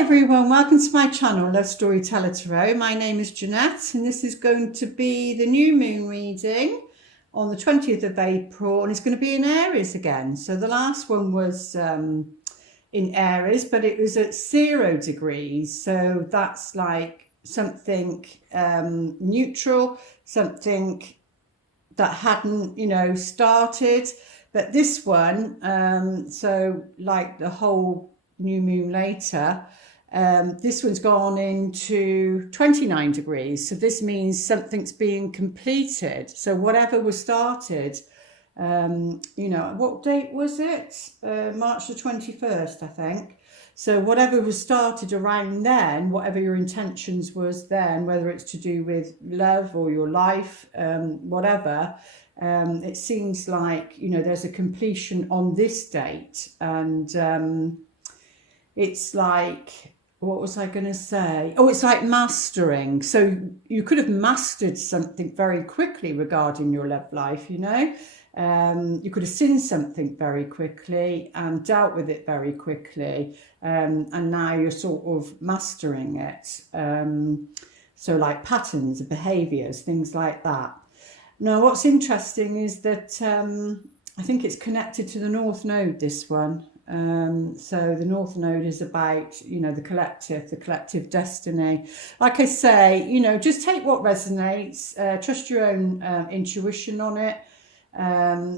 everyone, welcome to my channel, Love Storyteller Tarot. My name is Jeanette and this is going to be the new moon reading on the 20th of April, and it's going to be in Aries again. So the last one was in Aries, but it was at 0 degrees, so that's like something neutral, something that hadn't started. But this one, so like the whole new moon later, this one's gone into 29 degrees, so this means something's being completed. So whatever was started, what date was it? March the 21st, I think. So whatever was started around then, whatever your intentions was then, whether it's to do with love or your life, whatever, it seems like there's a completion on this date. And it's like, what was I going to say? Oh, it's like mastering. So you could have mastered something very quickly regarding your love life, you could have seen something very quickly and dealt with it very quickly. And now you're sort of mastering it. So like patterns of behaviours, things like that. Now, what's interesting is that I think it's connected to the North Node, this one. So the North Node is about, the collective destiny. Like I say, just take what resonates, trust your own intuition on it,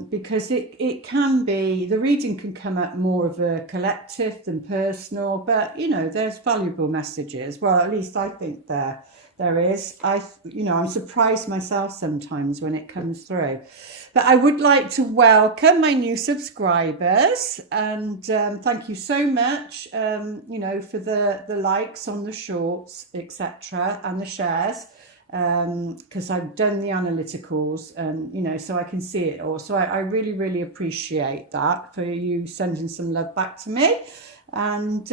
because it can be, the reading can come up more of a collective than personal, but, there's valuable messages. Well, at least I think there is. I'm surprised myself sometimes when it comes through. But I would like to welcome my new subscribers, and thank you so much, for the likes on the shorts, etc., and the shares, because I've done the analyticals, and so I can see it all. So I really, really appreciate that, for you sending some love back to me. And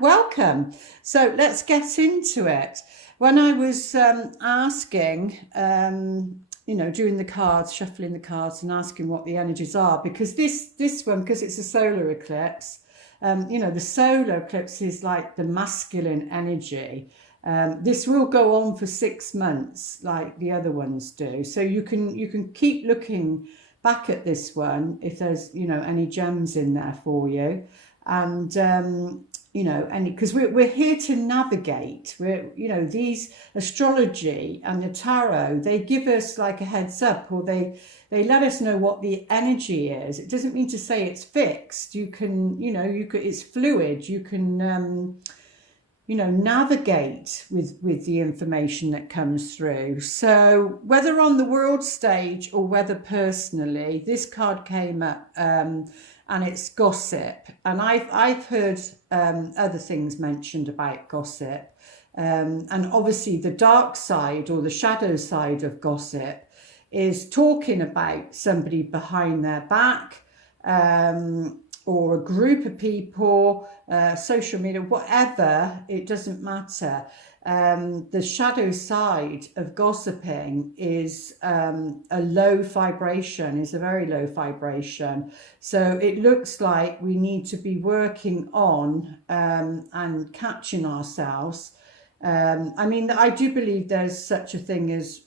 welcome. So let's get into it. When I was asking, doing the cards, shuffling the cards and asking what the energies are, because this one, because it's a solar eclipse, the solar eclipse is like the masculine energy. This will go on for 6 months like the other ones do. So you can keep looking back at this one if there's, any gems in there for you. And, and because we're here to navigate, these astrology and the tarot, they give us like a heads up, or they let us know what the energy is. It doesn't mean to say it's fixed. You can, it's fluid. You can, navigate with the information that comes through. So whether on the world stage or whether personally, this card came up, and it's gossip. And I've heard other things mentioned about gossip. And obviously the dark side or the shadow side of gossip is talking about somebody behind their back, or a group of people, social media, whatever, it doesn't matter. The shadow side of gossiping is a low vibration, is a very low vibration. So it looks like we need to be working on and catching ourselves. I do believe there's such a thing as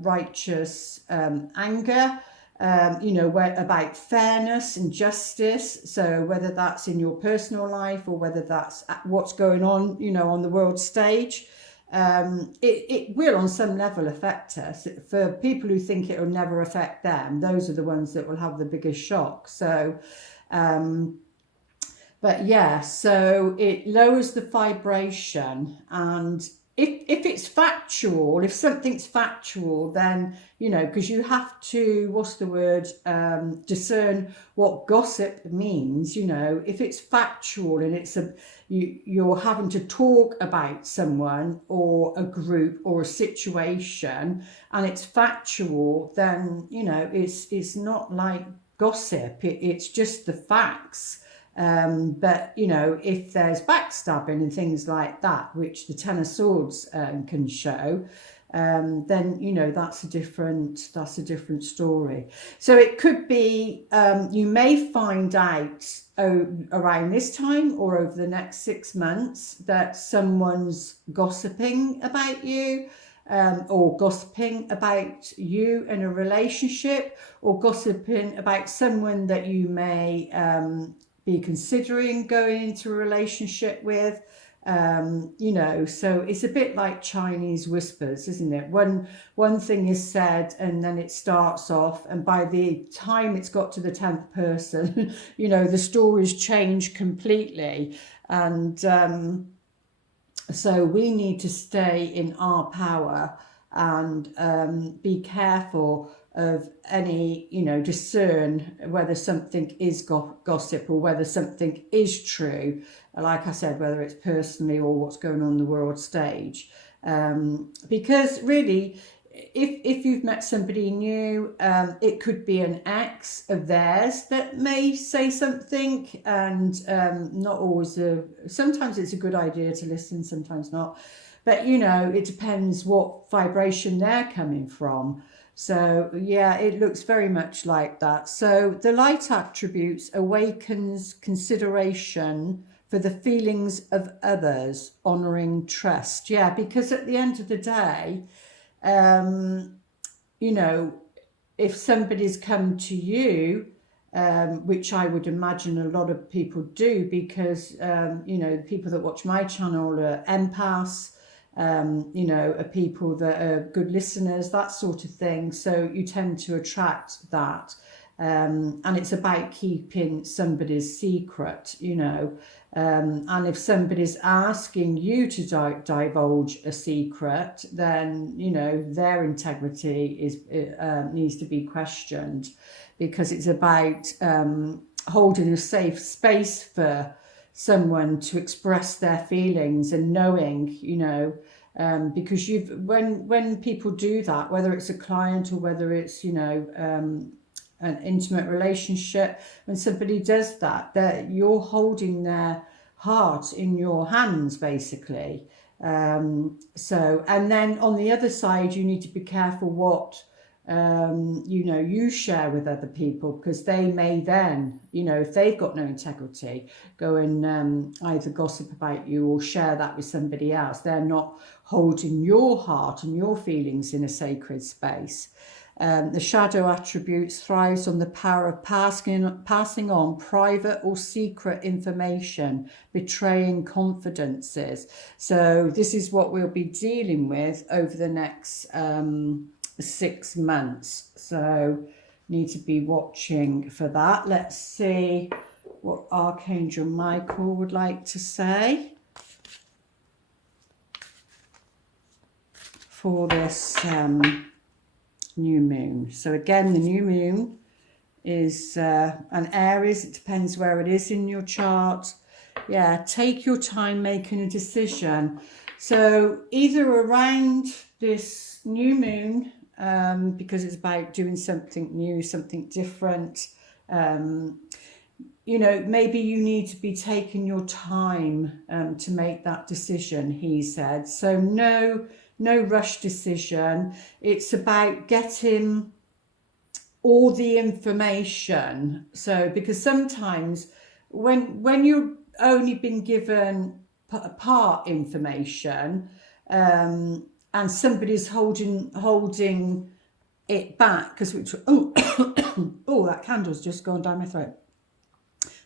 righteous anger, about fairness and justice. So whether that's in your personal life or whether that's what's going on, on the world stage, it will on some level affect us. For people who think it will never affect them, those are the ones that will have the biggest shock. So, but yeah, so it lowers the vibration. And if it's factual, if something's factual, then, because you have to, discern what gossip means. If it's factual and it's you're having to talk about someone or a group or a situation and it's factual, then, it's not like gossip. It's just the facts. But if there's backstabbing and things like that, which the Ten of Swords can show, then, you know, that's a different story. So it could be, you may find out around this time or over the next 6 months that someone's gossiping about you, or gossiping about you in a relationship, or gossiping about someone that you may be considering going into a relationship with. You know, so it's a bit like Chinese whispers, isn't it? One thing is said and then it starts off, and by the time it's got to the 10th person, you know, the story's changed completely. And so we need to stay in our power and be careful of any, you know, discern whether something is gossip or whether something is true. Like I said, whether it's personally or what's going on the world stage. Because really, if you've met somebody new, it could be an ex of theirs that may say something, and not always sometimes it's a good idea to listen, sometimes not. But, you know, it depends what vibration they're coming from. So, yeah, it looks very much like that. So the light attributes awakens consideration for the feelings of others, honouring trust. Yeah, because at the end of the day, you know, if somebody's come to you, which I would imagine a lot of people do, because, you know, people that watch my channel are empaths, you know, are people that are good listeners, that sort of thing. So you tend to attract that. And it's about keeping somebody's secret, you know. And if somebody's asking you to divulge a secret, then, you know, their integrity is needs to be questioned, because it's about holding a safe space for someone to express their feelings and knowing, you know, because when people do that, whether it's a client or whether it's, you know, an intimate relationship, when somebody does that, that you're holding their heart in your hands, basically. So, and then on the other side, you need to be careful what you know, you share with other people, because they may then, you know, if they've got no integrity, go and either gossip about you or share that with somebody else. They're not holding your heart and your feelings in a sacred space. The shadow attributes thrives on the power of passing on private or secret information, betraying confidences. So this is what we'll be dealing with over the next 6 months. So need to be watching for that. Let's see what Archangel Michael would like to say for this new moon. So again, the new moon is an Aries. It depends where it is in your chart. Yeah, take your time making a decision. So either around this new moon, because it's about doing something new, something different, you know, maybe you need to be taking your time to make that decision, he said. So no rush decision. It's about getting all the information. So because sometimes when you've only been given part information, and somebody's holding it back, because oh that candle's just gone down my throat.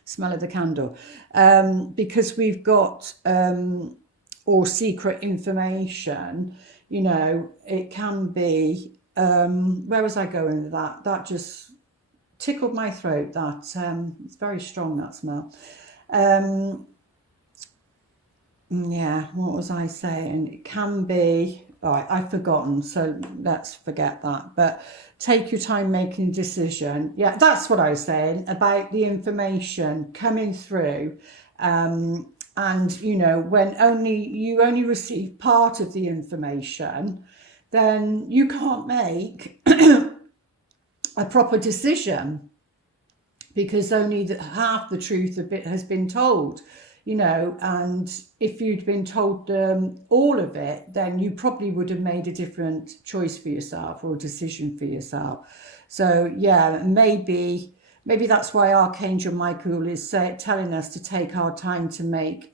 Smell of the candle. Because we've got or secret information, you know, it can be, where was I going with that? That just tickled my throat. That it's very strong, that smell. Yeah, what was I saying? It can be, right, I've forgotten, so let's forget that. But take your time making a decision. Yeah, that's what I was saying about the information coming through. And, you know, when you only receive part of the information, then you can't make a proper decision, because only half the truth of it has been told. you know, and if you'd been told all of it, then you probably would have made a different choice for yourself or decision for yourself. So yeah, maybe that's why Archangel Michael is telling us to take our time to make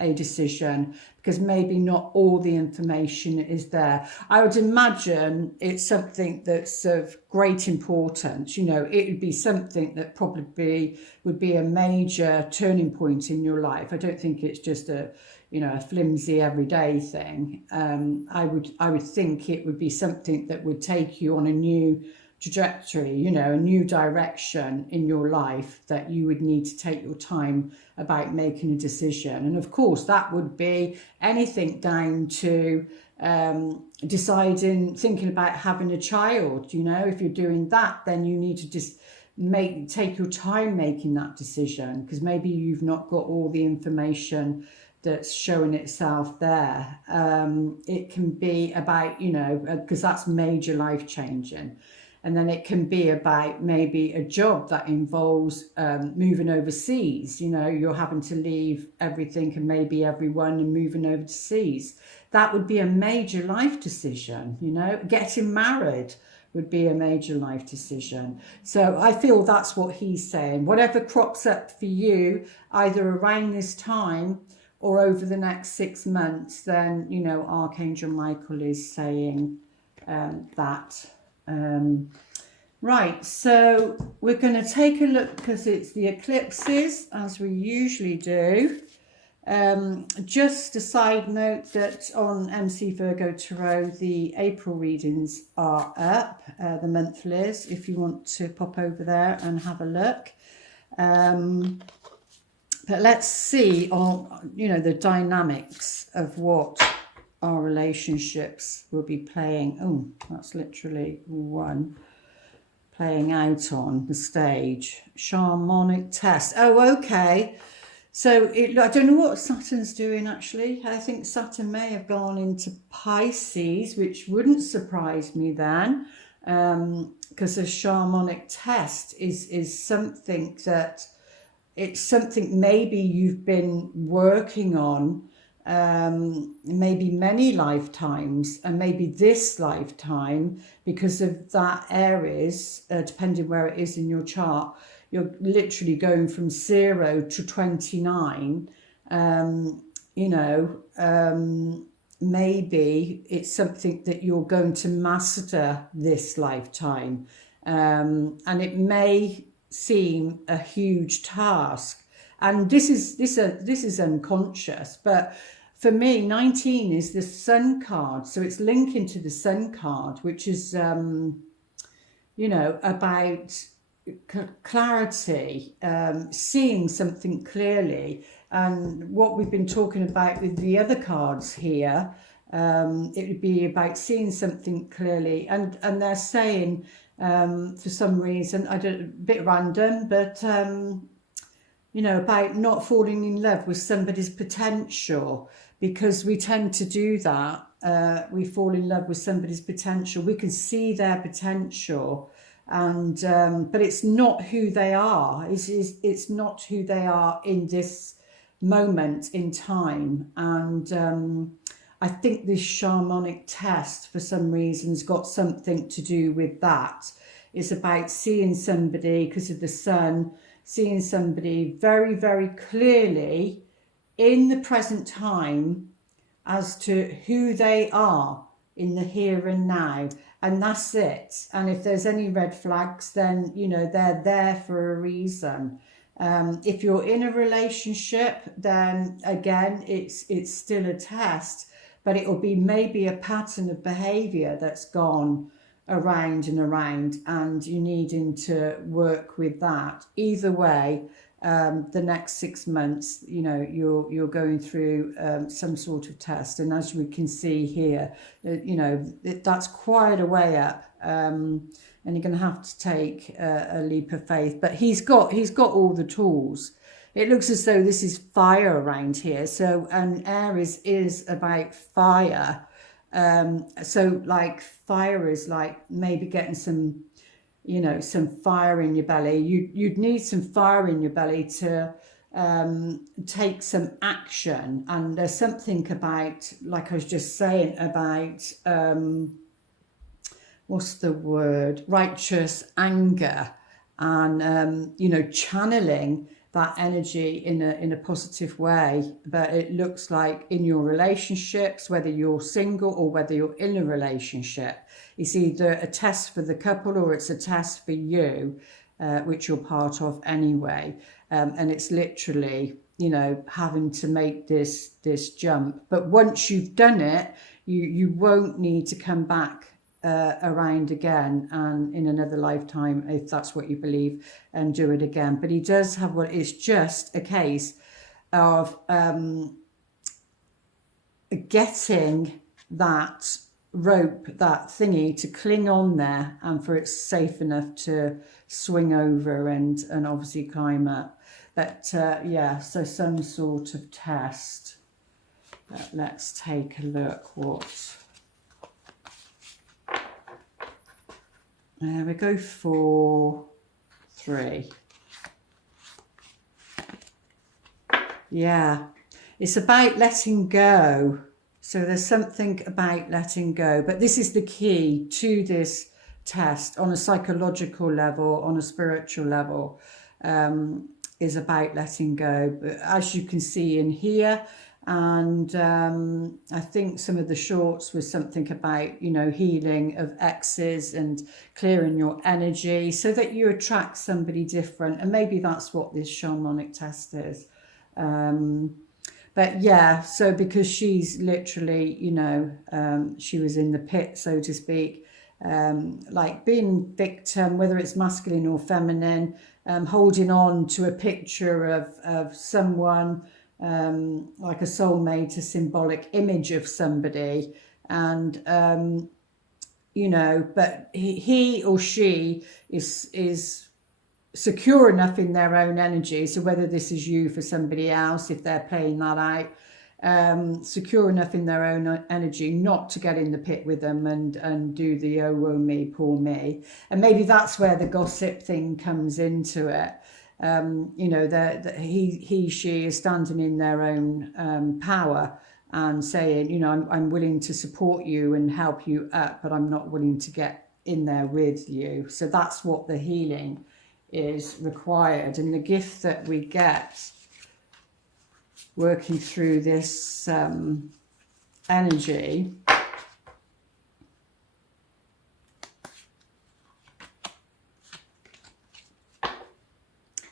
a decision, because maybe not all the information is there. I would imagine it's something that's of great importance. You know, it would be something that probably would be a major turning point in your life. I don't think it's just a, you know, a flimsy everyday thing. I would think it would be something that would take you on a new trajectory, you know, a new direction in your life, that you would need to take your time about making a decision. And of course that would be anything down to thinking about having a child. You know, if you're doing that, then you need to just take your time making that decision, because maybe you've not got all the information that's showing itself there. It can be about, you know, because that's major life changing. And then it can be about maybe a job that involves moving overseas. You know, you're having to leave everything and maybe everyone and moving overseas. That would be a major life decision. You know, getting married would be a major life decision. So I feel that's what he's saying. Whatever crops up for you, either around this time or over the next 6 months, then, you know, Archangel Michael is saying that. Right, so we're going to take a look, because it's the eclipses, as we usually do. Just a side note that on MCvirgotarot, the April readings are up, the monthlies, if you want to pop over there and have a look. But let's see on, you know, the dynamics of what our relationships will be playing. Oh, that's literally one playing out on the stage. Shamanic test. Oh, okay. So I don't know what Saturn's doing actually. I think Saturn may have gone into Pisces, which wouldn't surprise me then, because a shamanic test is something that, it's something maybe you've been working on maybe many lifetimes, and maybe this lifetime, because of that Aries, depending where it is in your chart, you're literally going from 0 to 29. You know, maybe it's something that you're going to master this lifetime, and it may seem a huge task. And this is unconscious, but for me, 19 is the Sun card, so it's linking to the Sun card, which is, you know, about clarity, seeing something clearly. And what we've been talking about with the other cards here, it would be about seeing something clearly. And they're saying, for some reason, I don't, a bit random, but you know, about not falling in love with somebody's potential, because we tend to do that. We fall in love with somebody's potential. We can see their potential, and but it's not who they are. It's not who they are in this moment in time. And I think this shamanic test, for some reason, has got something to do with that. It's about seeing somebody, because of the Sun, seeing somebody very, very clearly in the present time as to who they are in the here and now. And that's it. And if there's any red flags, then, you know, they're there for a reason. If you're in a relationship, then again, it's still a test, but it will be maybe a pattern of behavior that's gone around and around, and you needing to work with that. Either way, the next 6 months, you know, you're going through some sort of test. And as we can see here, you know, that's quite a way up, and you're going to have to take a leap of faith. But he's got all the tools. It looks as though this is fire around here. So, and Aries is about fire. So like fire is like maybe getting some, you know, some fire in your belly. You'd need some fire in your belly to take some action. And there's something about, like I was just saying, about what's the word, righteous anger, and you know, channeling that energy in a positive way. But it looks like in your relationships, whether you're single or whether you're in a relationship, it's either a test for the couple or it's a test for you, which you're part of anyway. And it's literally, you know, having to make this jump. But once you've done it, you won't need to come back around again and in another lifetime, if that's what you believe, and do it again. But he does have what is just a case of getting that rope, that thingy, to cling on there, and for it's safe enough to swing over and obviously climb up. But yeah, so some sort of test. Let's take a look what. We go for 3. Yeah, it's about letting go. So there's something about letting go. But this is the key to this test on a psychological level, on a spiritual level, is about letting go. But as you can see in here, and I think some of the shorts was something about, you know, healing of exes and clearing your energy so that you attract somebody different. And maybe that's what this shamanic test is. But yeah, so because she's literally, you know, she was in the pit, so to speak, like being victim, whether it's masculine or feminine, holding on to a picture of someone, like a soulmate, a symbolic image of somebody, and you know, but he or she is secure enough in their own energy. So whether this is you for somebody else, if they're playing that out, secure enough in their own energy not to get in the pit with them and do the oh woe me, poor me. And maybe that's where the gossip thing comes into it. You know, that he, she is standing in their own power and saying, you know, I'm willing to support you and help you up, but I'm not willing to get in there with you. So that's what the healing is required. And the gift that we get working through this energy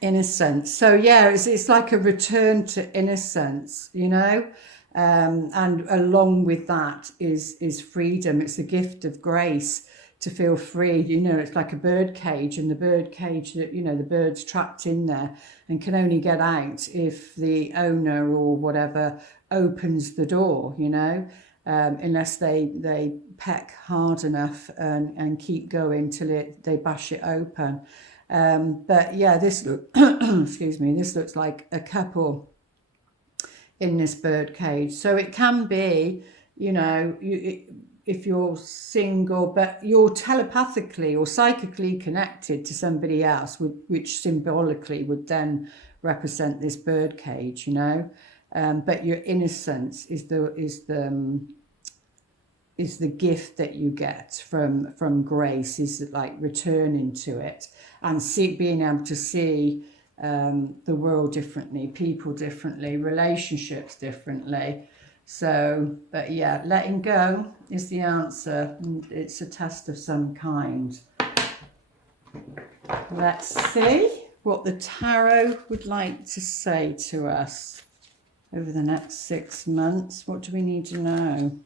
innocence. So yeah, it's like a return to innocence, you know, and along with that is freedom. It's a gift of grace to feel free. You know, it's like a bird cage, and the bird cage, that, you know, the bird's trapped in there and can only get out if the owner or whatever opens the door, you know, unless they peck hard enough and keep going till they bash it open. But yeah, this excuse me, this looks like a couple in this bird cage. So it can be, you know, if you're single, but you're telepathically or psychically connected to somebody else, which symbolically would then represent this bird cage, you know. But your innocence is the gift that you get from grace, is like returning to it and being able to see the world differently, people differently, relationships differently. So, but yeah, letting go is the answer. It's a test of some kind. Let's see what the tarot would like to say to us over the next 6 months. What do we need to know?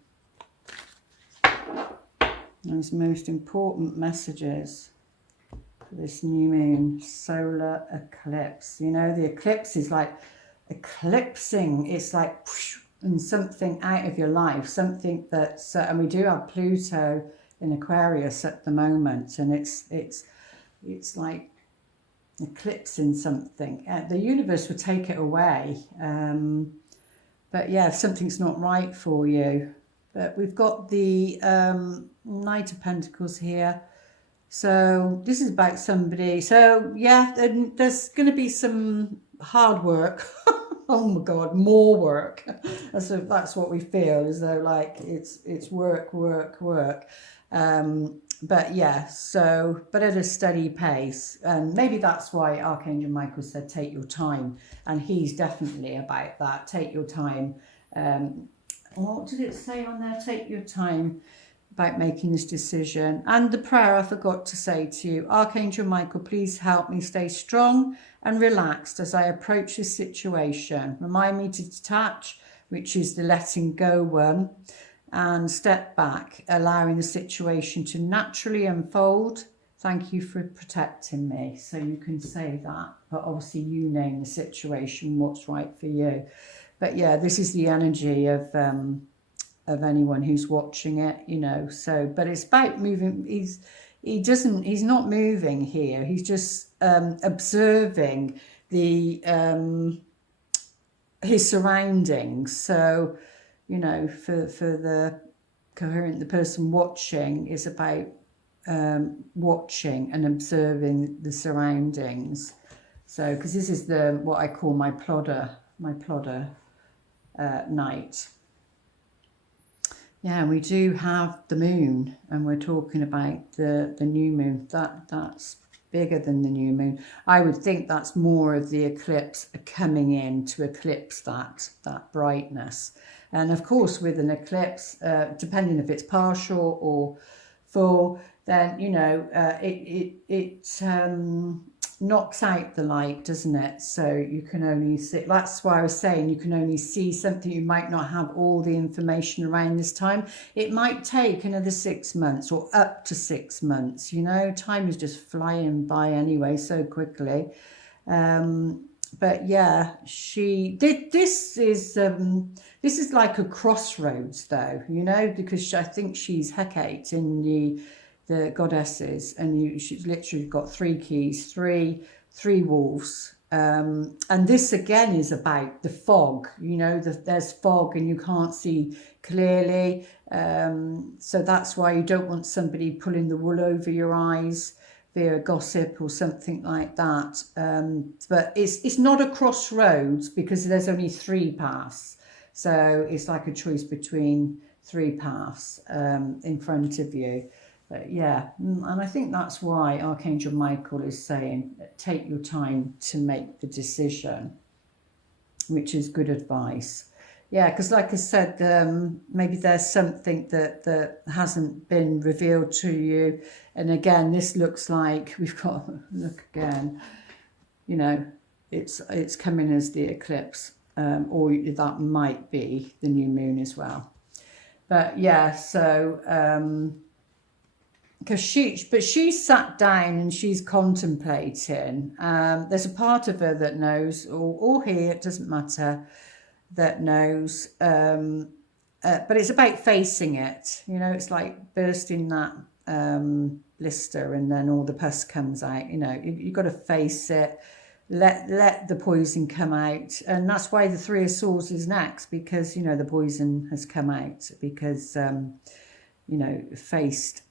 Those most important messages for this new moon, solar eclipse. You know, the eclipse is like eclipsing. It's like whoosh, and something out of your life, something that's, and we do have Pluto in Aquarius at the moment, and it's like eclipsing something. The universe would take it away, but yeah, if something's not right for you. But we've got the Knight of Pentacles here. So this is about somebody. So yeah, there's going to be some hard work. Oh my God, more work. So that's what we feel, as though like it's work, work, work. But yeah, so, but at a steady pace. And maybe that's why Archangel Michael said, take your time. And he's definitely about that. Take your time. What did it say on there? Take your time about making this decision. And the prayer I forgot to say to you, Archangel Michael, please help me stay strong and relaxed as I approach this situation. Remind me to detach, which is the letting go one, and step back, allowing the situation to naturally unfold. Thank you for protecting me. So you can say that, but obviously you name the situation, what's right for you. But yeah, this is the energy of anyone who's watching it, you know. So, but it's about moving. He's not moving here. He's just observing the his surroundings. So, you know, for the coherent, the person watching is about watching and observing the surroundings. So, because this is what I call my plodder night. Yeah, we do have the moon, and we're talking about the new moon. That's bigger than the new moon. I would think that's more of the eclipse coming in to eclipse that brightness. And of course, with an eclipse, depending if it's partial or full, then you know it knocks out the light, doesn't it? So you can only see. That's why I was saying you can only see something. You might not have all the information around this time. It might take another 6 months or up to 6 months. You know, time is just flying by anyway so quickly. But yeah, she did. This is like a crossroads, though. You know, because I think she's Hecate in the goddesses, and she's literally got 3 keys, three wolves, and this again is about the fog. You know, there's fog and you can't see clearly, so that's why you don't want somebody pulling the wool over your eyes via gossip or something like that. But it's not a crossroads because there's only 3 paths, so it's like a choice between 3 paths in front of you. But yeah, and I think that's why Archangel Michael is saying, take your time to make the decision, which is good advice. Yeah, because like I said, maybe there's something that hasn't been revealed to you. And again, this looks like we've got, look again, you know, it's coming as the eclipse, or that might be the new moon as well. But yeah, so... because she's sat down and she's contemplating. There's a part of her that knows, or here, it doesn't matter, that knows. But it's about facing it. You know, it's like bursting that blister and then all the pus comes out. You know, you've got to face it. Let the poison come out. And that's why the 3 of Swords is next, because, you know, the poison has come out because... you know, faced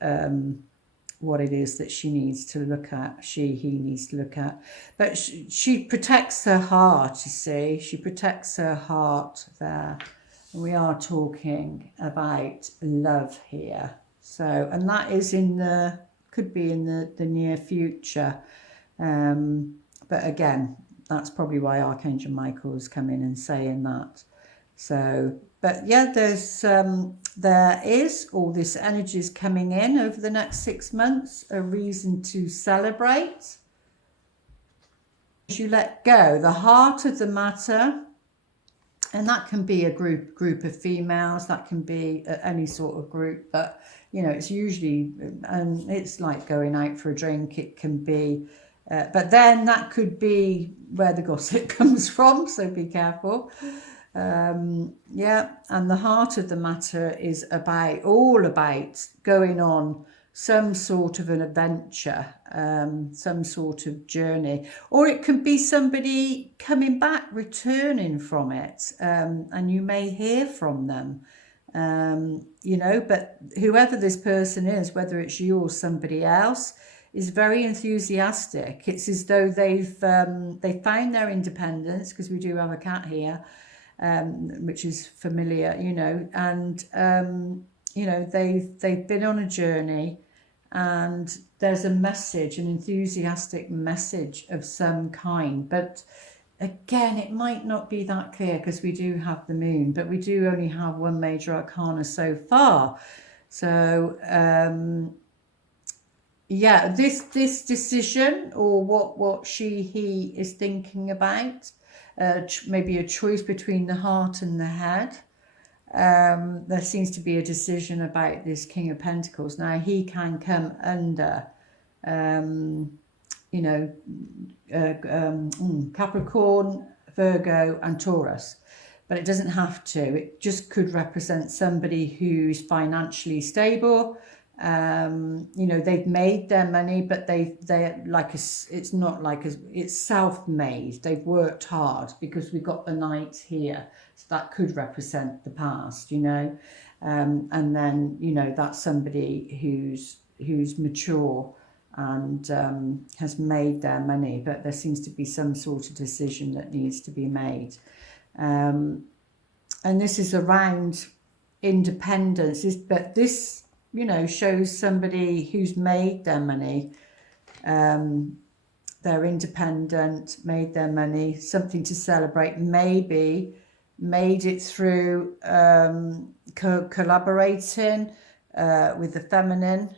what it is that she needs to look at, he needs to look at. But she protects her heart, you see. She protects her heart there. And we are talking about love here. So, and that is could be in the near future. But again, that's probably why Archangel Michael is coming and saying that. So... But yeah, there is all this energy is coming in over the next 6 months, a reason to celebrate. As you let go, the heart of the matter, and that can be a group of females, that can be any sort of group, but you know, it's usually, and it's like going out for a drink, it can be, but then that could be where the gossip comes from, so be careful. Yeah, and the heart of the matter is all about going on some sort of an adventure, some sort of journey, or it could be somebody coming back, returning from it, and you may hear from them, you know, but whoever this person is, whether it's you or somebody else, is very enthusiastic. It's as though they've they found their independence, because we do have a cat here, which is familiar, you know, and you know, they've been on a journey, and there's a message, an enthusiastic message of some kind. But again, it might not be that clear because we do have the moon, but we do only have one major arcana so far. So yeah, this decision, or what he is thinking about, maybe a choice between the heart and the head. There seems to be a decision about this King of Pentacles. Now, he can come under you know, Capricorn, Virgo and Taurus, but it doesn't have to. It just could represent somebody who's financially stable. You know, they've made their money, but they're like it's not like it's self-made. They've worked hard, because we've got the Knight here, so that could represent the past, you know. And then, you know, that's somebody who's mature and has made their money, but there seems to be some sort of decision that needs to be made. And this is around independence, but this, you know, shows somebody who's made their money. They're independent, made their money, something to celebrate, maybe made it through collaborating with the feminine,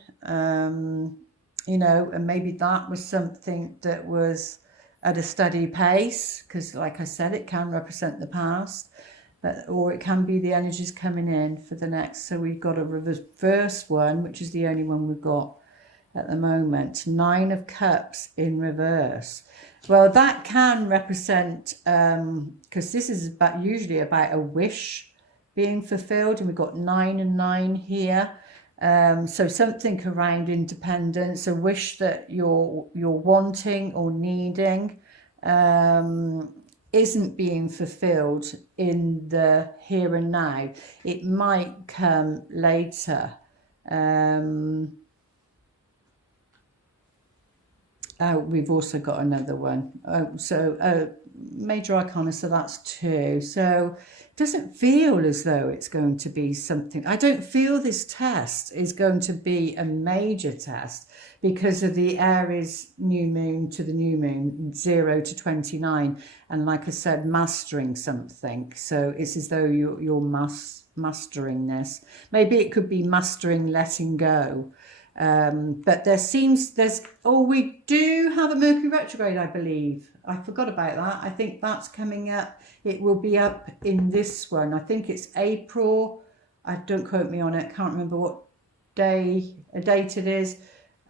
you know, and maybe that was something that was at a steady pace, because like I said, it can represent the past, but, or it can be the energies coming in for the next. So we've got a reverse one, which is the only one we've got at the moment. 9 of Cups in reverse. Well, that can represent, because this is usually about a wish being fulfilled, and we've got 9 and 9 here. So something around independence, a wish that you're wanting or needing, isn't being fulfilled in the here and now. It might come later. We've also got another one. Major arcana, so that's 2. So it doesn't feel as though it's going to be something. I don't feel this test is going to be a major test, because of the Aries new moon to the new moon, 0 to 29. And like I said, mastering something. So it's as though you're mastering this. Maybe it could be mastering letting go. But we do have a Mercury retrograde, I believe. I forgot about that. I think that's coming up. It will be up in this one. I think it's April. Don't quote me on it. Can't remember what date it is.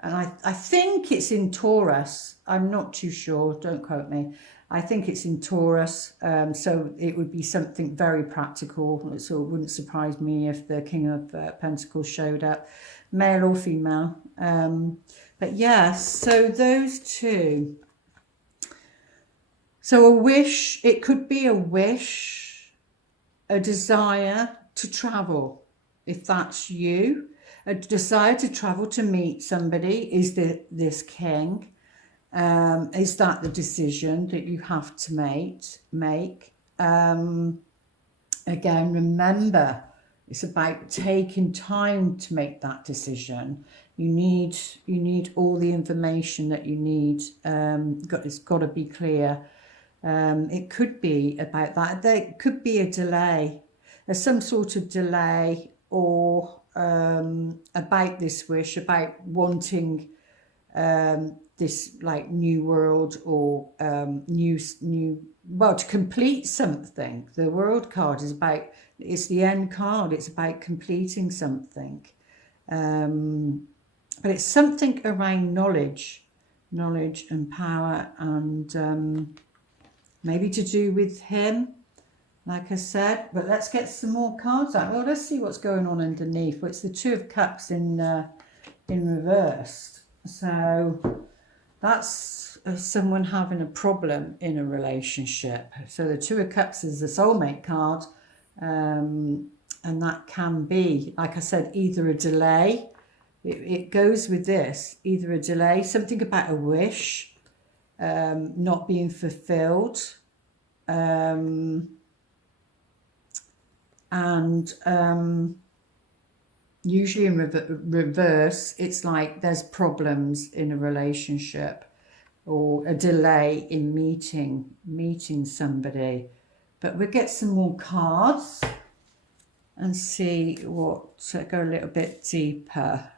And I think it's in Taurus. I'm not too sure. Don't quote me. I think it's in Taurus. So it would be something very practical. So it wouldn't surprise me if the King of Pentacles showed up, male or female. But yeah, so those 2. So a wish, it could be a wish, a desire to travel, if that's you. A desire to travel, to meet somebody, is this king. Is that the decision that you have to make? Again, remember, it's about taking time to make that decision. You need all the information that you need. It's got to be clear. It could be about that. There could be a delay. There's some sort of delay, or about this wish, about wanting this like new world, or to complete something. The World card is about, it's the end card. It's about completing something. But it's something around knowledge and power, and maybe to do with him, like I said. But let's get some more cards out. Well, let's see what's going on underneath. Well, it's the 2 of Cups in reverse. So that's someone having a problem in a relationship. So the 2 of Cups is the soulmate card. And that can be, like I said, either a delay it goes with this, either a delay, something about a wish not being fulfilled, and usually in reverse, it's like there's problems in a relationship or a delay in meeting somebody. But we'll get some more cards and see what, go a little bit deeper.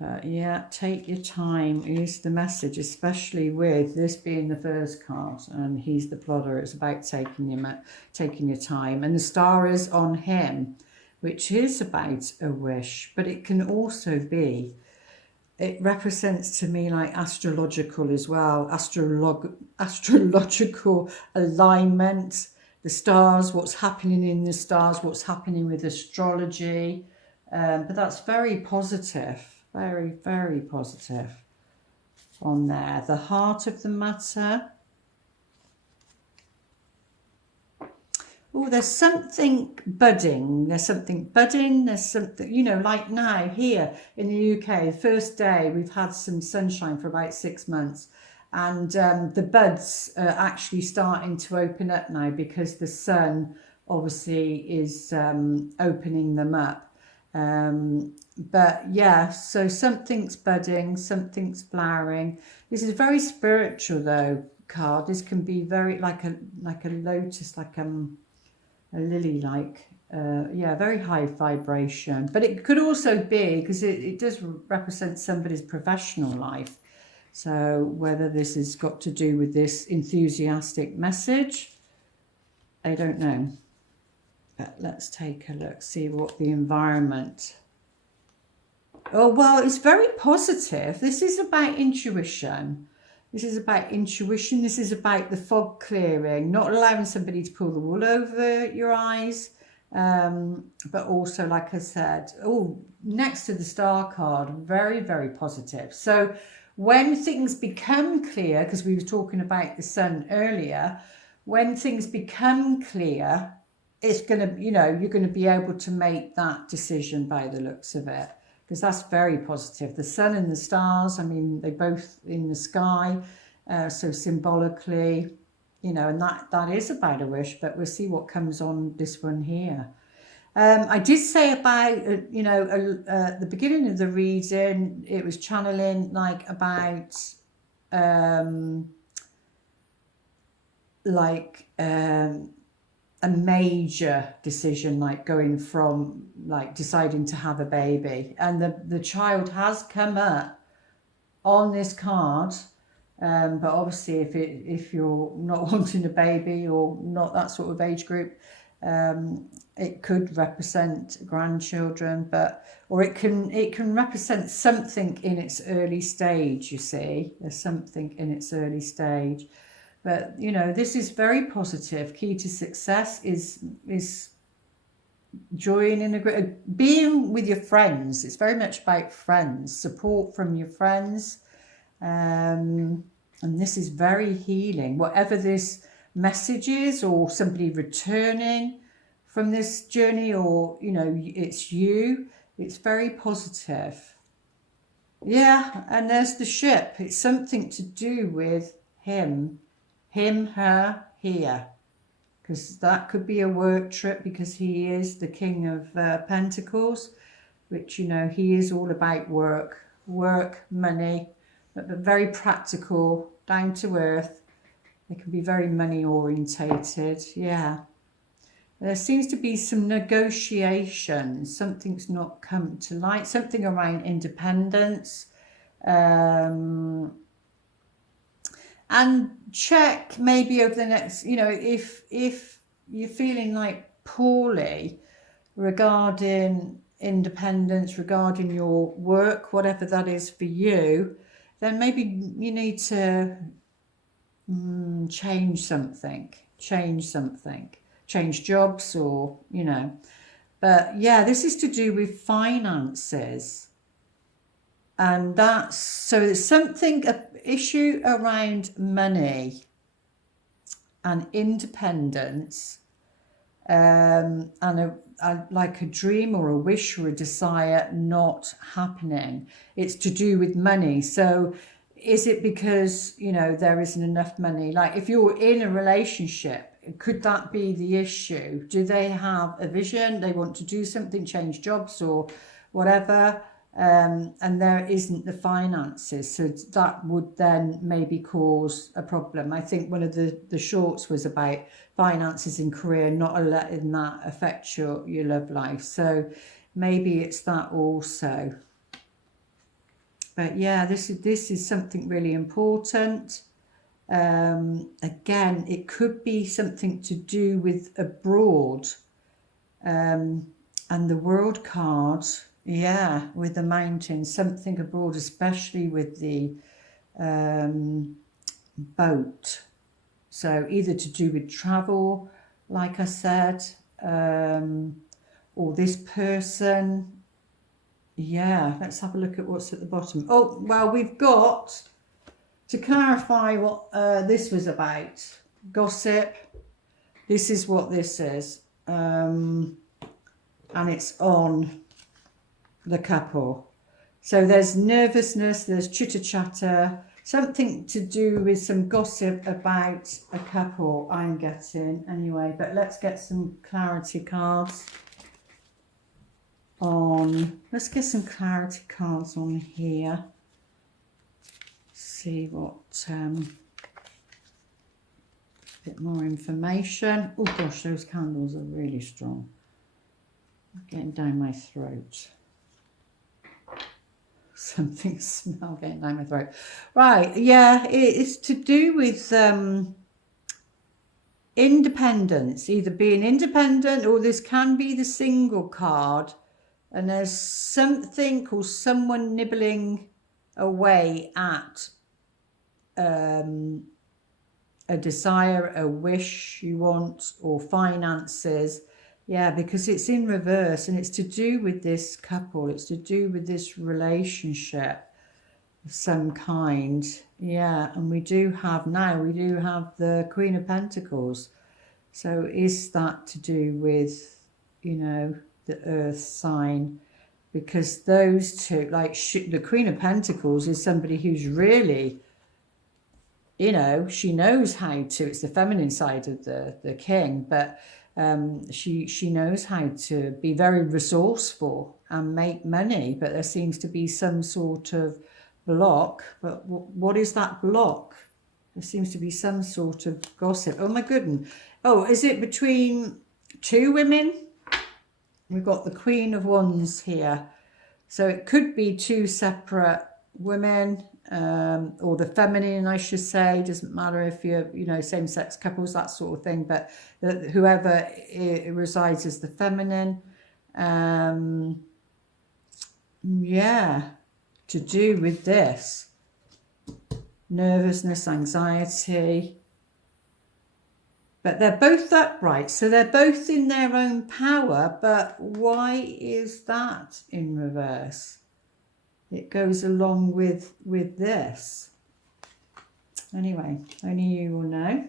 But yeah, take your time is the message, especially with this being the first card and he's the plotter. It's about taking your time, and the star is on him, which is about a wish, but it can also be, it represents to me like astrological as well, astrological alignment, the stars, what's happening in the stars, what's happening with astrology. But that's very positive, very, very positive on there. The heart of the matter. Oh, there's something budding. There's something budding. There's something, you know, like now here in the UK, the first day we've had some sunshine for about 6 months. And the buds are actually starting to open up now because the sun obviously is opening them up. But yeah, so something's budding, something's flowering. This is very spiritual though, card. This can be very like a lotus, like a lily, like yeah, very high vibration. But it could also be, because it does represent somebody's professional life. So whether this has got to do with this enthusiastic message, I don't know. But let's take a look, see what the environment. Oh, well, it's very positive. This is about intuition. This is about intuition. This is about the fog clearing, not allowing somebody to pull the wool over your eyes. But also, like I said, oh, next to the star card, very, very positive. So when things become clear, because we were talking about the sun earlier, when things become clear, it's going to, you know, you're going to be able to make that decision by the looks of it, because that's very positive. The sun and the stars, I mean, they both in the sky, so symbolically, you know, and that is about a wish, but we'll see what comes on this one here. I did say about, you know, at the beginning of the reading, it was channeling like about, a major decision, like going from like deciding to have a baby, and the child has come up on this card, but obviously if you're not wanting a baby or not that sort of age group, it could represent grandchildren, but or it can represent something in its early stage. You see, there's something in its early stage. But, you know, this is very positive. Key to success is joy and being with your friends. It's very much about friends, support from your friends. And this is very healing. Whatever this message is, or somebody returning from this journey, or, you know, it's you. It's very positive. Yeah, and there's the ship. It's something to do with him, her, here, because that could be a work trip, because he is the King of Pentacles, which, you know, he is all about work, money, but very practical, down to earth. They can be very money orientated. Yeah, there seems to be some negotiation. Something's not come to light, something around independence. And check maybe over the next, you know, if you're feeling like poorly regarding independence, regarding your work, whatever that is for you, then maybe you need to change something, change jobs, or, you know. But yeah, this is to do with finances. And that's, so it's something, an issue around money and independence, and like a dream or a wish or a desire not happening. It's to do with money. So is it because, you know, there isn't enough money? Like if you're in a relationship, could that be the issue? Do they have a vision? They want to do something, change jobs or whatever, and there isn't the finances. So that would then maybe cause a problem. I think one of the shorts was about finances in career, not letting that affect your love life. So maybe it's that also. But yeah, this is something really important. Again, it could be something to do with abroad, and the World card, yeah, with the mountains, something abroad, especially with the boat. So either to do with travel, like I said, or this person. Yeah, let's have a look at what's at the bottom. Oh, well, we've got, to clarify what this was about, gossip. This is what this is. And it's on the couple. So there's nervousness, there's chitter chatter, something to do with some gossip about a couple, I'm getting anyway. But let's get some clarity cards on, let's get some clarity cards on here. See what, bit more information. Oh gosh, those candles are really strong. Getting down my throat. Something smell getting down my throat. Right, yeah, it's to do with independence, either being independent, or this can be the single card, and there's something or someone nibbling away at a desire, a wish you want, or finances. Yeah, because it's in reverse, and it's to do with this couple. It's to do with this relationship of some kind. Yeah, and we do have the Queen of Pentacles. So is that to do with, you know, the earth sign? Because those two, like the Queen of Pentacles is somebody who's really, you know, she knows how to, it's the feminine side of the king, but she knows how to be very resourceful and make money. But there seems to be some sort of block. But what is that block? There seems to be some sort of gossip. Oh my goodness. Oh, is it between two women? We've got the Queen of Wands here. So it could be two separate women, or the feminine, I should say. Doesn't matter if you're, you know, same-sex couples, that sort of thing. But whoever resides as the feminine. Yeah, to do with this. Nervousness, anxiety. But they're both upright, so they're both in their own power. But why is that in reverse? It goes along with this. Anyway, only you will know.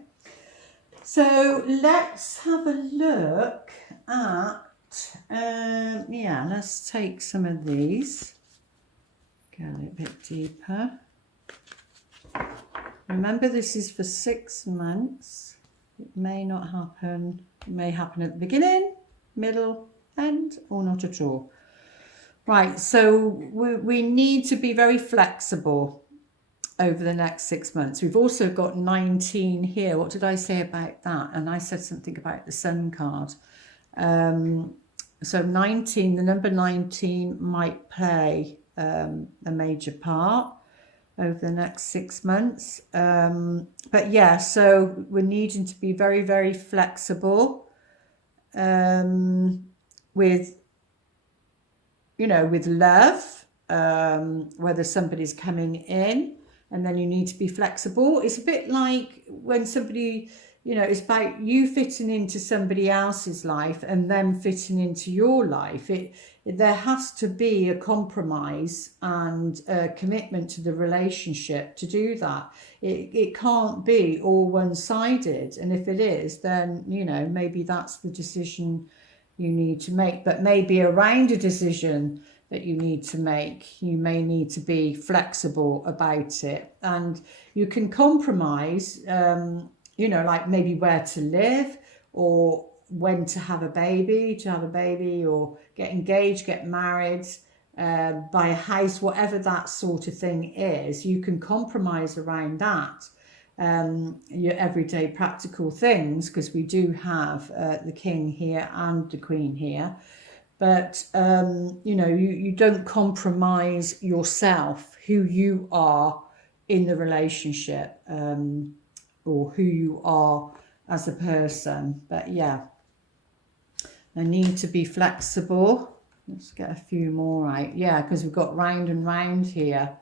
So let's have a look at, yeah, let's take some of these. Go a little bit deeper. Remember, this is for 6 months. It may not happen. It may happen at the beginning, middle, end, or not at all. Right, so we need to be very flexible over the next 6 months. We've also got 19 here. What did I say about that? And I said something about the Sun card. So 19, the number 19 might play a major part over the next 6 months. But yeah, so we're needing to be very, very flexible with, you know, with love, whether somebody's coming in, and then you need to be flexible. It's a bit like when somebody, you know, it's about you fitting into somebody else's life and them fitting into your life. There has to be a compromise and a commitment to the relationship to do that. It can't be all one-sided. And if it is, then, you know, maybe that's the decision you need to make, but maybe around a decision that you need to make, you may need to be flexible about it, and you can compromise, you know, like maybe where to live, or when to have a baby, or get engaged, get married, buy a house, whatever that sort of thing is. You can compromise around that, your everyday practical things, because we do have the king here and the queen here. But you know, you don't compromise yourself, who you are in the relationship, or who you are as a person. But yeah, I need to be flexible. Let's get a few more out. Yeah, because we've got round and round here.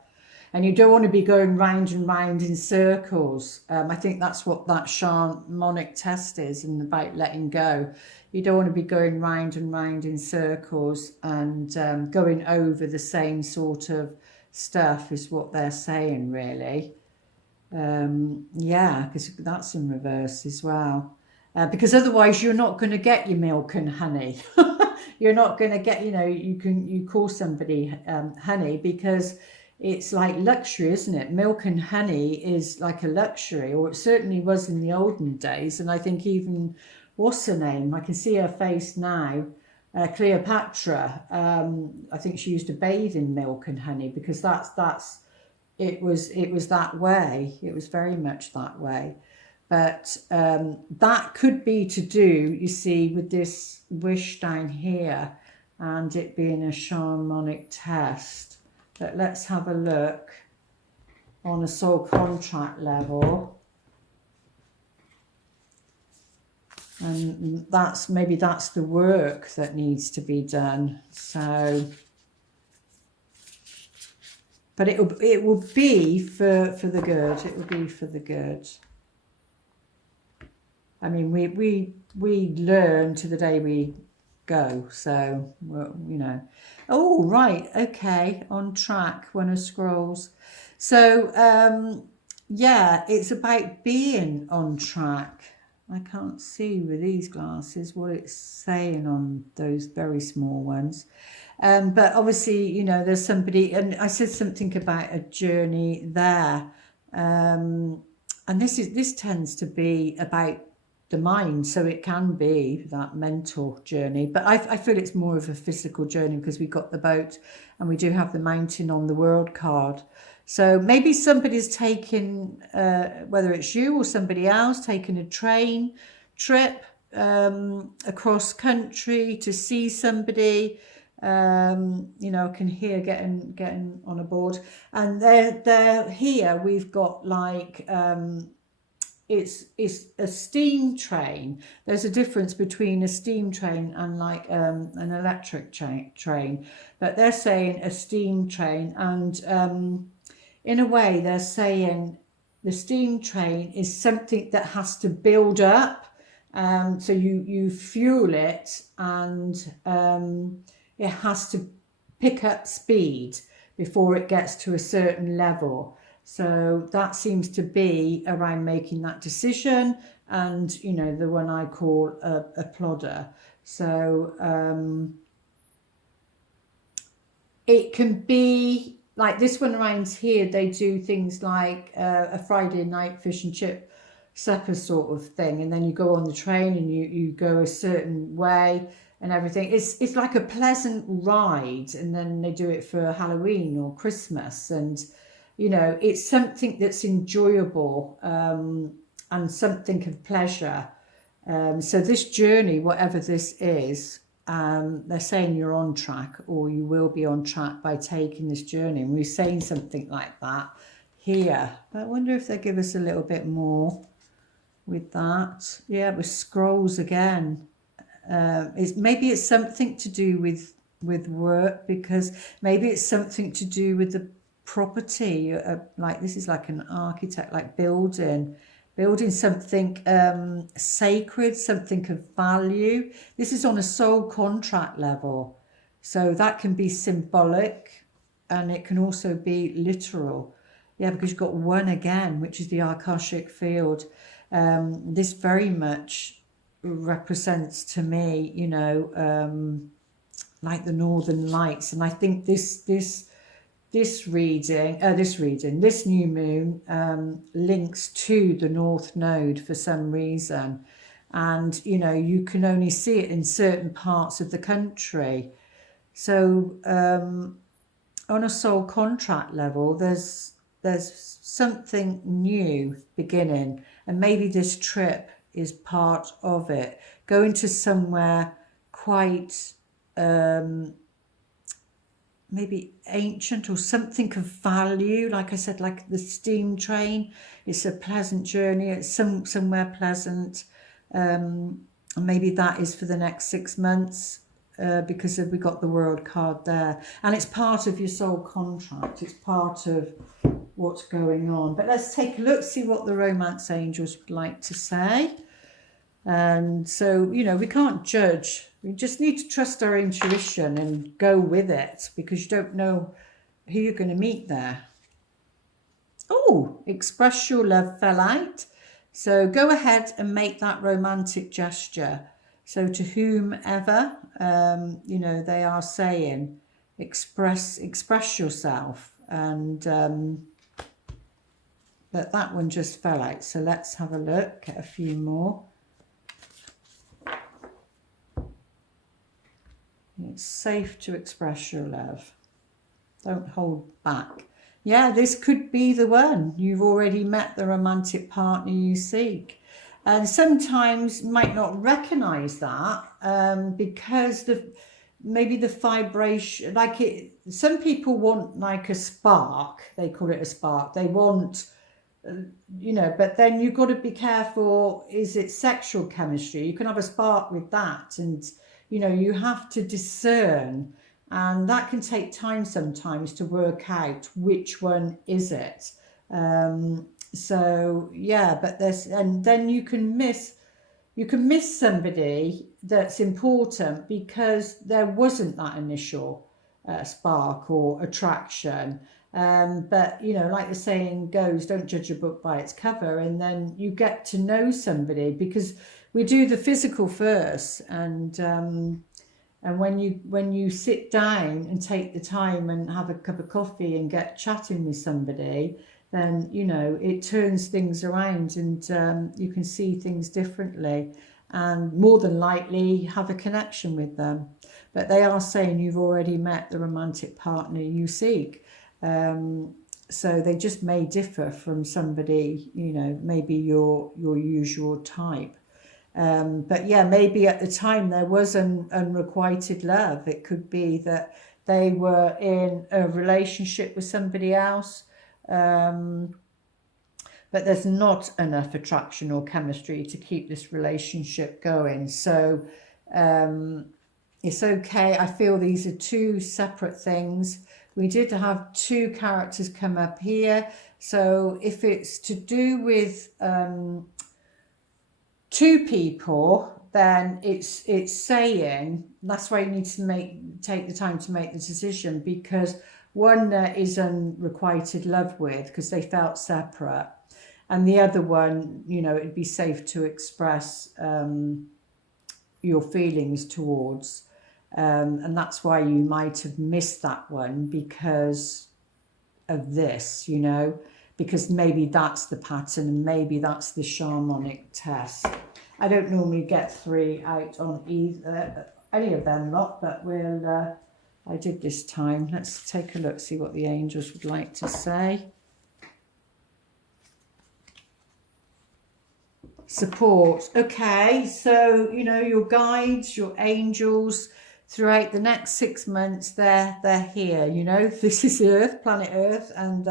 And you don't want to be going round and round in circles. I think that's what that shamanic test is, and about letting go. You don't want to be going round and round in circles and going over the same sort of stuff, is what they're saying, really. Yeah, because that's in reverse as well. Because otherwise you're not going to get your milk and honey. You're not going to get, you know, you call somebody honey, because it's like luxury, isn't it? Milk and honey is like a luxury, or it certainly was in the olden days. And I think even, what's her name? I can see her face now. Cleopatra. I think she used to bathe in milk and honey, because it was that way. It was very much that way. But that could be to do, you see, with this wish down here, and it being a shamanic test. But let's have a look on a soul contract level. And maybe that's the work that needs to be done. So, but it will be for the good. It will be for the good. I mean, we learn to the day we go. So, you know. Oh, right. Okay. On track. One of scrolls. So, yeah, it's about being on track. I can't see with these glasses what it's saying on those very small ones. But obviously, you know, there's somebody, and I said something about a journey there. And this tends to be about the mind, so it can be that mental journey, but I feel it's more of a physical journey, because we got the boat and we do have the mountain on the world card. So maybe somebody's taking, whether it's you or somebody else, taking a train trip across country to see somebody. You know, I can hear getting on a board, and they're here. We've got like it's a steam train. There's a difference between a steam train and like an electric train, but they're saying a steam train, and in a way they're saying the steam train is something that has to build up, so you fuel it, and it has to pick up speed before it gets to a certain level. So that seems to be around making that decision, and, you know, the one I call a plodder. So it can be like this one around here. They do things like a Friday night fish and chip supper sort of thing, and then you go on the train and you go a certain way and everything. It's like a pleasant ride, and then they do it for Halloween or Christmas, and you know, it's something that's enjoyable, and something of pleasure. So this journey, whatever this is, they're saying you're on track, or you will be on track by taking this journey. And we're saying something like that here. But I wonder if they give us a little bit more with that. Yeah, with scrolls again. Maybe it's something to do with work, because maybe it's something to do with the property, like this is like an architect, like building something sacred, something of value. This is on a soul contract level, so that can be symbolic, and it can also be literal. Yeah, because you've got one again, which is the Akashic field. This very much represents to me, you know, like the Northern Lights. And I think this new moon links to the North Node for some reason. And, you know, you can only see it in certain parts of the country. So on a soul contract level, there's something new beginning. And maybe this trip is part of it. Going to somewhere quite maybe ancient or something of value. Like I said, like the steam train, it's a pleasant journey, it's somewhere pleasant. And maybe that is for the next 6 months, because we got the World card there, and it's part of your soul contract, it's part of what's going on. But let's take a look, see what the romance angels would like to say. And so, you know, we can't judge. We just need to trust our intuition and go with it, because you don't know who you're going to meet there. Oh, express your love fell out. So go ahead and make that romantic gesture. So to whomever, you know, they are saying, express yourself. And but that one just fell out. So let's have a look at a few more. It's safe to express your love. Don't hold back. Yeah, this could be the one. You've already met the romantic partner you seek. And sometimes you might not recognize that because maybe the vibration, like some people want like a spark. They call it a spark. They want, you know, but then you've got to be careful. Is it sexual chemistry? You can have a spark with that, and you know, you have to discern, and that can take time sometimes to work out which one is it. So yeah, but there's, and then you can miss somebody that's important because there wasn't that initial spark or attraction. But you know, like the saying goes, don't judge a book by its cover. And then you get to know somebody, because we do the physical first, and when you sit down and take the time and have a cup of coffee and get chatting with somebody, then you know it turns things around, and you can see things differently, and more than likely have a connection with them. But they are saying you've already met the romantic partner you seek. So they just may differ from somebody, you know, maybe your usual type. But yeah, maybe at the time there was an unrequited love. It could be that they were in a relationship with somebody else, but there's not enough attraction or chemistry to keep this relationship going. So it's okay. I feel these are two separate things. We did have two characters come up here. So if it's to do with two people, then it's saying, that's why you need to take the time to make the decision, because one is unrequited love with, because they felt separate, and the other one, you know, it'd be safe to express your feelings towards, and that's why you might have missed that one because of this, you know, because maybe that's the pattern, and maybe that's the shamanic test. I don't normally get 3 out on either, any of them lot, but we'll, I did this time. Let's take a look, see what the angels would like to say. Support. Okay, so, you know, your guides, your angels, throughout the next 6 months, they're here, you know. This is Earth, planet Earth, and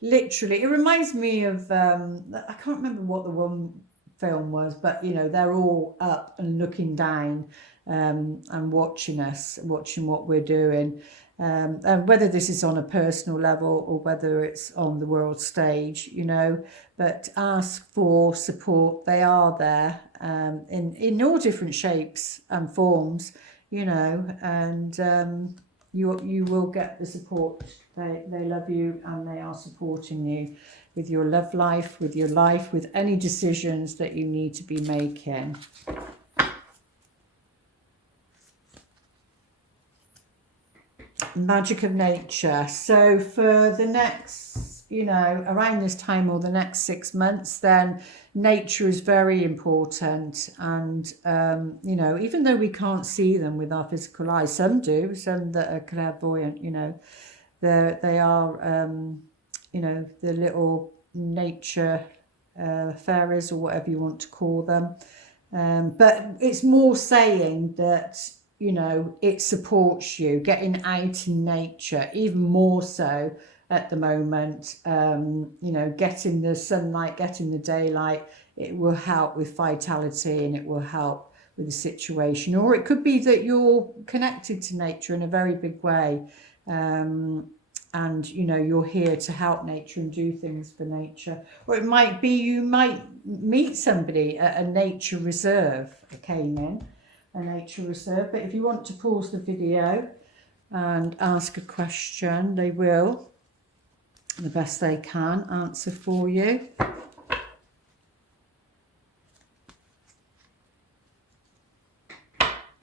literally, it reminds me of, I can't remember what the one film was, but you know, they're all up and looking down and watching us, watching what we're doing, and whether this is on a personal level or whether it's on the world stage, you know. But ask for support. They are there in all different shapes and forms, you know, and you will get the support. They love you, and they are supporting you with your love life, with your life, with any decisions that you need to be making. magic of nature. So for the next, you know, around this time or the next 6 months, then nature is very important. And, you know, even though we can't see them with our physical eyes, some do, some that are clairvoyant, you know, they are, you know, the little nature fairies or whatever you want to call them. But it's more saying that, you know, it supports you getting out in nature, even more so at the moment. You know, getting the sunlight, getting the daylight, it will help with vitality and it will help with the situation. Or it could be that you're connected to nature in a very big way. And, you know, you're here to help nature and do things for nature. Or it might be you might meet somebody at a nature reserve. I came in a nature reserve. But if you want to pause the video and ask a question, they will, the best they can, answer for you.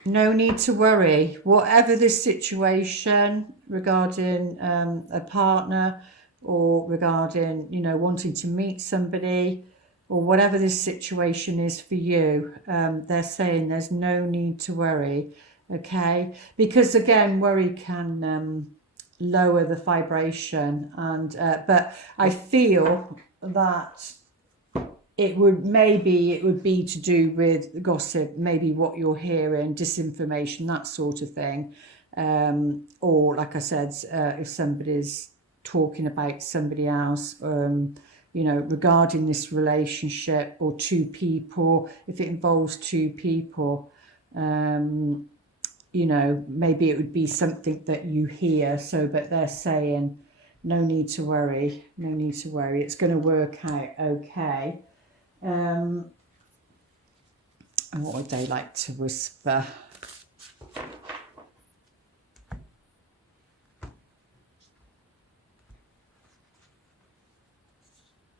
No need to worry. Whatever this situation regarding a partner or regarding, you know, wanting to meet somebody or whatever this situation is for you, they're saying there's no need to worry, okay? Because again, worry can lower the vibration, and but I feel that it would be to do with gossip, maybe what you're hearing, disinformation, that sort of thing. Or like I said, if somebody's talking about somebody else, you know, regarding this relationship or two people, if it involves two people, you know, maybe it would be something that you hear. So, but they're saying, no need to worry, no need to worry. It's going to work out okay. And what would they like to whisper?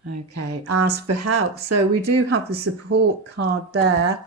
Okay, ask for help. So we do have the support card there,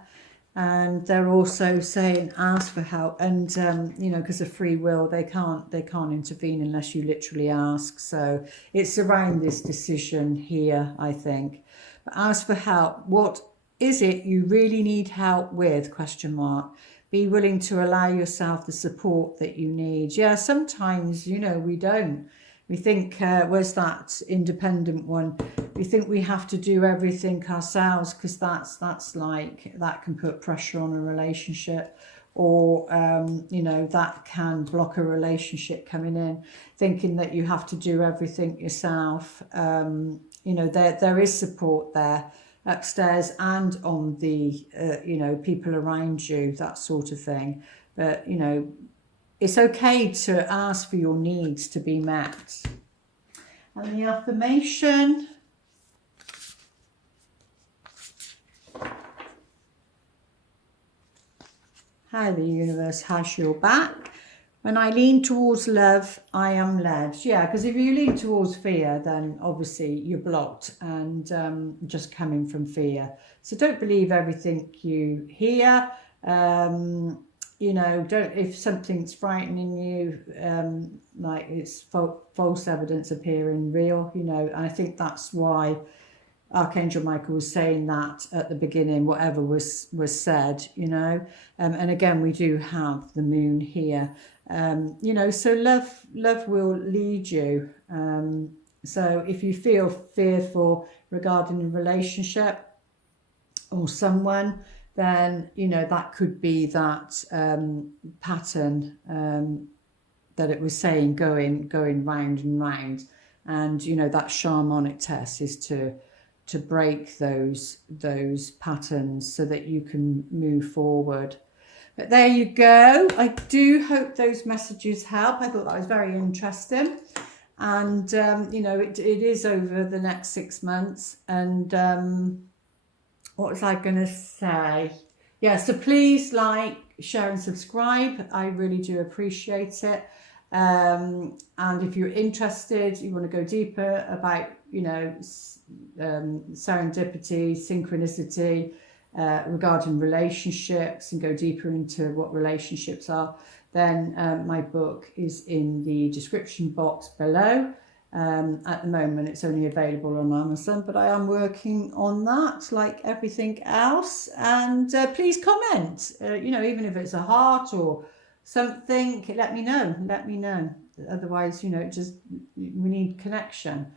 and they're also saying ask for help. And you know, because of free will, they can't intervene unless you literally ask. So it's around this decision here, I think. But ask for help. What is it you really need help with? Question mark. Be willing to allow yourself the support that you need. Yeah, sometimes, you know, we don't. We think, where's that independent one? We think we have to do everything ourselves because that's like, that can put pressure on a relationship, or, you know, that can block a relationship coming in, thinking that you have to do everything yourself. You know, there is support there upstairs and on the, you know, people around you, that sort of thing. But, you know, it's okay to ask for your needs to be met. And the affirmation. How the universe has your back. When I lean towards love, I am led. Yeah, because if you lean towards fear, then obviously you're blocked and just coming from fear. So don't believe everything you hear. You know, if something's frightening you, like it's false evidence appearing real, you know, and I think that's why Archangel Michael was saying that at the beginning, whatever was said, you know. And again, we do have the moon here. You know, so love will lead you. So if you feel fearful regarding a relationship or someone, then, you know, that could be that pattern that it was saying going round and round. And, you know, that shamanic test is to break those patterns so that you can move forward. But there you go. I do hope those messages help. I thought that was very interesting. And, you know, it is over the next 6 months. And what was I going to say? Yeah, so please like, share and subscribe. I really do appreciate it. And if you're interested, you want to go deeper about, you know, serendipity, synchronicity, regarding relationships and go deeper into what relationships are, then my book is in the description box below. At the moment it's only available on Amazon, but I am working on that like everything else. And please comment, you know, even if it's a heart or something, let me know. Otherwise, you know, just we need connection.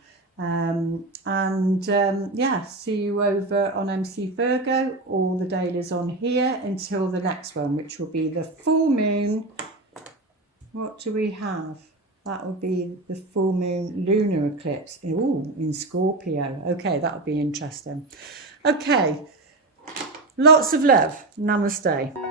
Yeah, see you over on MC Virgo. All the dailies on here until the next one, which will be the full moon. What do we have? That will be the full moon lunar eclipse. Ooh, in Scorpio. Okay, that'll be interesting. Okay, lots of love. Namaste.